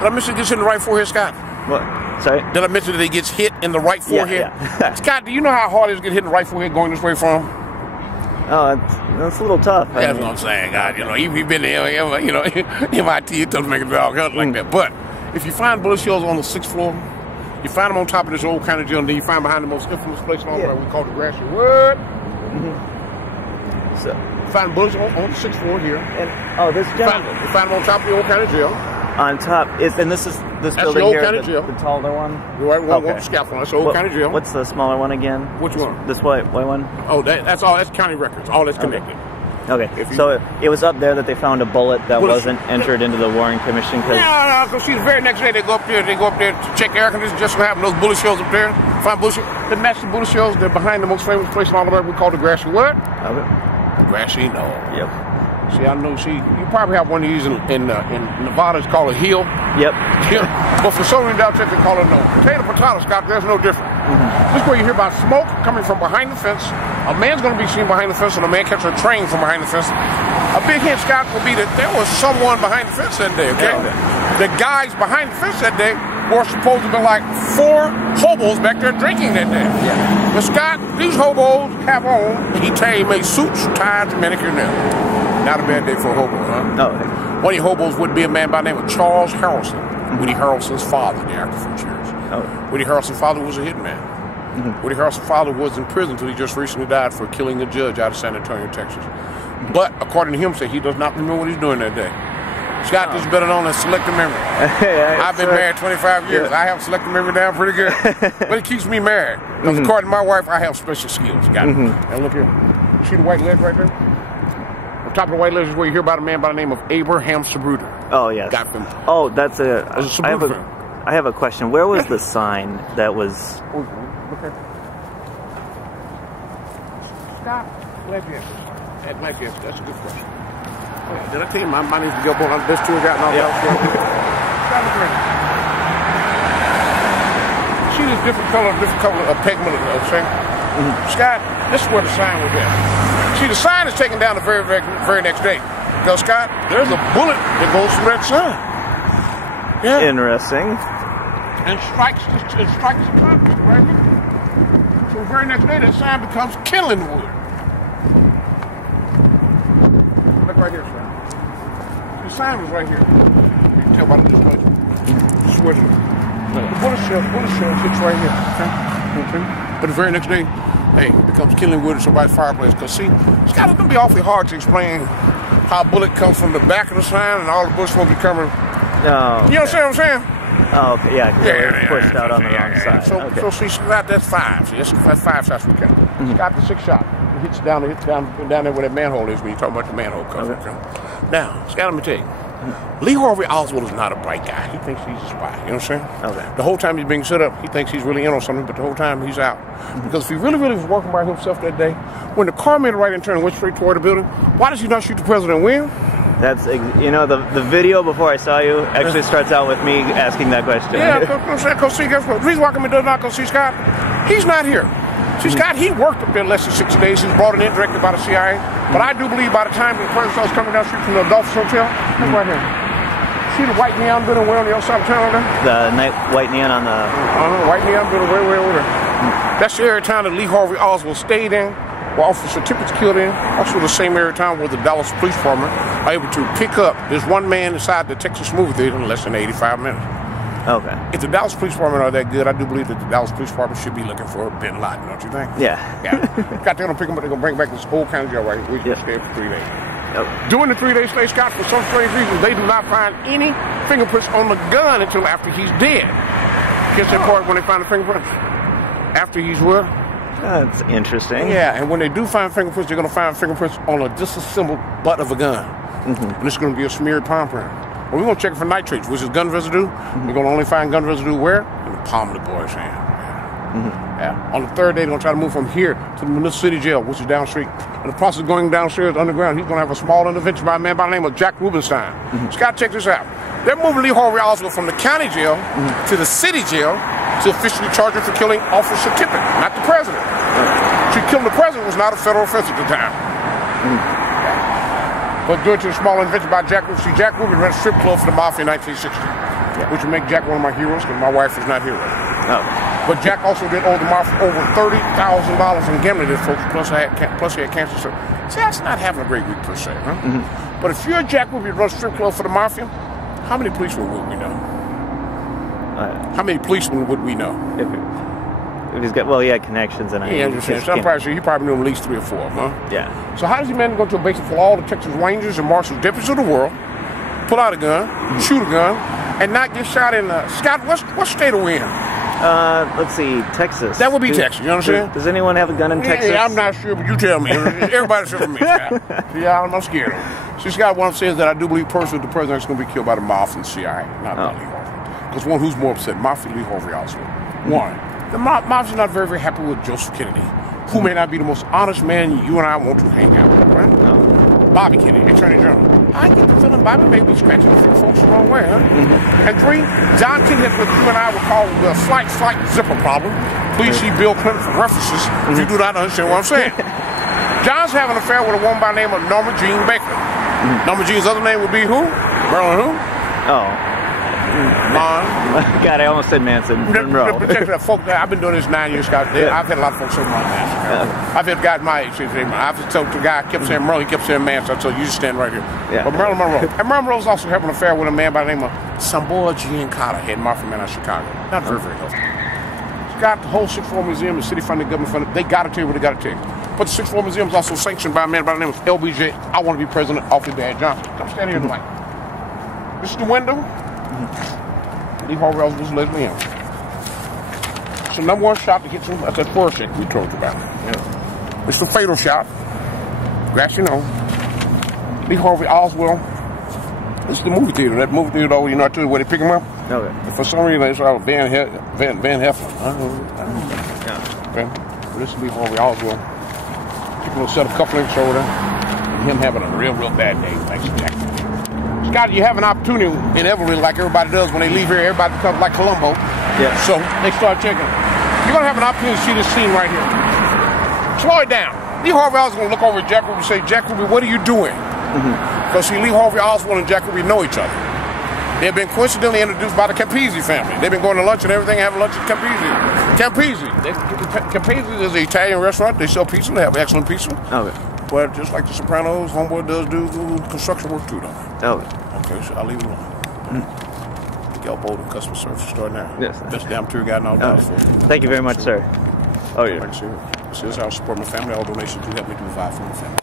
Did I mention he gets hit in the right forehead, Scott? What? Sorry? Did I mention that he gets hit in the right forehead? Yeah. Scott, do you know how hard it is to get hit in the right forehead going this way from? Oh, that's a little tough. That's what I'm saying, God. You know, even if you've been there, you know, MIT, it doesn't make a dog hurt like that. But if you find bullet shells on the 6th floor, you find them on top of this old kind of jail, and then you find behind the most infamous place in all the we call the grassy wood. So, you find bullets on the 6th floor here. And this gentleman. You find them on top of the old kind of jail. On top and this is this that's building the old here, kind of jail. The taller one. The right one with the scaffold. That's the old kind of jail. What's the smaller one again? Which one? This white one. Oh, that's all. That's county records. All that's connected. Okay. So it was up there that they found a bullet that wasn't entered into the Warren Commission. No, because see, the very next day they go up there. They go up there to check air conditioning. Just so happen those bullet shells up there. Find bullet shells. They match the bullet shells. They're behind the most famous place in all of that we call the grassy what? Okay. Grassy knoll. Yep. See, I know. See, you probably have one of these in Nevada. It's called a hill. Yep. But for some reason down there they call it no. Potato, Scott. There's no different. This is where you hear about smoke coming from behind the fence. A man's going to be seen behind the fence, and a man catches a train from behind the fence. A big hint, Scott, will be that there was someone behind the fence that day. Okay. The guys behind the fence that day were supposed to be like 4 hobos back there drinking that day. Yeah. But Scott, these hobos have on made suits, ties, manicure nails. Not a bad day for a hobo, huh? No. One of the hobos would be a man by the name of Charles Harrelson, Woody Harrelson's father, the actor from Cheers. Woody Harrelson's father was a hitman. Woody Harrelson's father was in prison until he just recently died for killing a judge out of San Antonio, Texas. But according to him, he does not remember what he's doing that day. Scott, this is better known as selective memory. I've been married 25 years. I have selective memory down pretty good. But it keeps me married. Because according to my wife, I have special skills. Got it. And look here. See the white ledge right there? On top of the white ledge is where you hear about a man by the name of Abraham Sabruder. Oh, yes. Got them. Oh, that's I have a question. Where was the sign that was... Scott, that's a good question. Did I tell you my name's to go on the best tour guide and all that? See this different color of pigment of the thing? Scott, this is where the sign was at. See, the sign is taken down the very next day. Because, Scott, there's a bullet that goes through that sign. Yeah. Interesting. And strikes the concrete, right? So the very next day, that sign becomes killing wood. Look right here, sir. The sign was right here. You can tell by the display. Swear to me. The bullet shell hits right here. Okay? But the very next day, hey, it becomes killing wood at somebody's fireplace. Because, see, it's got to be awfully hard to explain how a bullet comes from the back of the sign and all the bullets supposed to be coming. No. You understand what I'm saying? Oh, okay, yeah, because they were pushed out on the wrong side. So see, Scott, that's 5. See, that's 5 shots we count. Scott, the 6th shot. It hits down there where that manhole is when you talk about the manhole cover. Okay. Now, Scott, let me tell you. Lee Harvey Oswald is not a bright guy. He thinks he's a spy. You know what I'm saying? Okay. The whole time he's being set up, he thinks he's really in on something, but the whole time he's out. Because if he really was working by himself that day, when the car made a right turn and went straight toward the building, why does he not shoot the president and win? That's, you know, the video before I saw you actually starts out with me asking that question. Yeah, because see, guess what? The reason why he does not go see Scott, he's not here. See, Scott, he worked up there less than 60 days. He was brought in directly by the CIA. But I do believe by the time the president starts coming down the street from the Adolphus Hotel, look right here. See the white neon building way on the other side of town over there? The white neon on the... white neon building way over there. That's the area of town that Lee Harvey Oswald stayed in, where Officer Tippett's killed in. Also the same area of town where the Dallas Police Department are able to pick up this one man inside the Texas movie theater in less than 85 minutes. Okay. If the Dallas Police Department are that good, I do believe that the Dallas Police Department should be looking for Bin Laden, don't you think? Yeah. Got they're going to pick him up, they're going to bring back this old county jail right here. We're going to stay for 3 days. During the 3-day stay, Scott, for some strange reason, they do not find any fingerprints on the gun until after he's dead. Guess that part when they find the fingerprints? After he's what? That's interesting. Yeah, and when they do find fingerprints, they're going to find fingerprints on a disassembled butt of a gun. And it's going to be a smeared palm print. Well, we're going to check it for nitrates, which is gun residue. We're going to only find gun residue where? In the palm of the boy's hand. Yeah. On the 3rd day, they're going to try to move from here to the Municipal City Jail, which is down the street. In the process of going downstairs underground, he's going to have a small intervention by a man by the name of Jack Rubenstein. Scott, check this out. They're moving Lee Harvey Oswald from the county jail to the city jail to officially charge him for killing Officer Tippett, not the president. See, killing the president was not a federal offense at the time. But due to a small intervention by Jack Ruben, Jack Ruben ran a strip club for the Mafia in 1960. which would make Jack one of my heroes because my wife is not here. Oh. But Jack also did owe the mafia over $30,000 in gambling debt, folks. Plus he had cancer. So that's not having a great week per se, huh? But if you're Jack Ruby runs strip club for the mafia, how many policemen would we know? How many policemen would we know? If he's got, well, he had connections, and yeah, so I'm probably sure he probably knew at least 3 or 4 of them, huh? Yeah. So how does he manage to go to a base full of all the Texas Rangers and Marshals, deputies of the world, pull out a gun, shoot a gun, and not get shot in? Scott, what state are we in? Let's see, Texas. That would be Texas. You know what I'm saying? Does anyone have a gun in Texas? Yeah, I'm not sure, but you tell me. Everybody's sure for me, Scott. Yeah, I'm scared. See, Scott, what I'm saying is that I do believe personally the president's going to be killed by the mafia and the CIA, not by Lee Harvey. Because one who's more upset, mafia, Lee Harvey also. One. The mob's not very, very happy with Joseph Kennedy, who may not be the most honest man you and I want to hang out with, right? Bobby Kennedy, Attorney General. I get the feeling Bobby may be scratching a few folks the wrong way, huh? And 3, John Kennedy has what you and I would call a slight zipper problem. Please see Bill Clinton for references if you do not understand what I'm saying. John's having an affair with a woman by the name of Norma Jean Baker. Norma Jean's other name would be who? Marilyn who? Oh. God, I almost said Manson. Monroe. I've been doing this 9 years, Scott. I've had a lot of folks say Manson. I've had guys my age say Manson. I've told the guy kept saying Monroe, he kept saying Manson. I told you just stand right here. Yeah. But Marilyn Monroe. And Marilyn Monroe's also having an affair with a man by the name of Samboa Giancarlo, head mafia man out of Chicago. Not very, very healthy. Scott, the whole 6th Floor Museum is city funded, government funded. They got to tell you what they got to tell you. But the 6th Floor Museum is also sanctioned by a man by the name of LBJ. I want to be president, Awfully Bad Johnson. Come stand here tonight. This is the window. Lee Harvey was Leslie in. So number 1 shot to get you. That's that first shot we talked about. Yeah. It's the fatal shot. Grassy known. Lee Harvey Oswald. This is the movie theater. That movie theater over, you know, I told you where they pick him up. Okay. And for some reason they saw Van Heflin. I don't know. Yeah. This is Lee Harvey Oswald. People will set a couple links over there. And him having a real bad day. Thanks to Jack. Scott, you have an opportunity inevitably, like everybody does when they leave here. Everybody becomes like Columbo. Yeah. So they start checking. You're going to have an opportunity to see this scene right here. Slow it down. Lee Harvey Oswald going to look over at Jack Ruby and say, Jack Ruby, what are you doing? Because see, Lee Harvey Oswald and Jack Ruby know each other. They've been coincidentally introduced by the Campisi family. They've been going to lunch and everything, having lunch at Campisi. Campisi is an Italian restaurant. They sell pizza. They have excellent pizza. Okay. But just like the Sopranos, homeboy does do construction work too, though. Okay, so I'll leave it alone. Y'all bold in customer service starting now. Yes. Best damn tour guide in all Dallas. Thank you very much, sir. Oh, yeah. This is how I support my family. All donations do help me to provide for my family.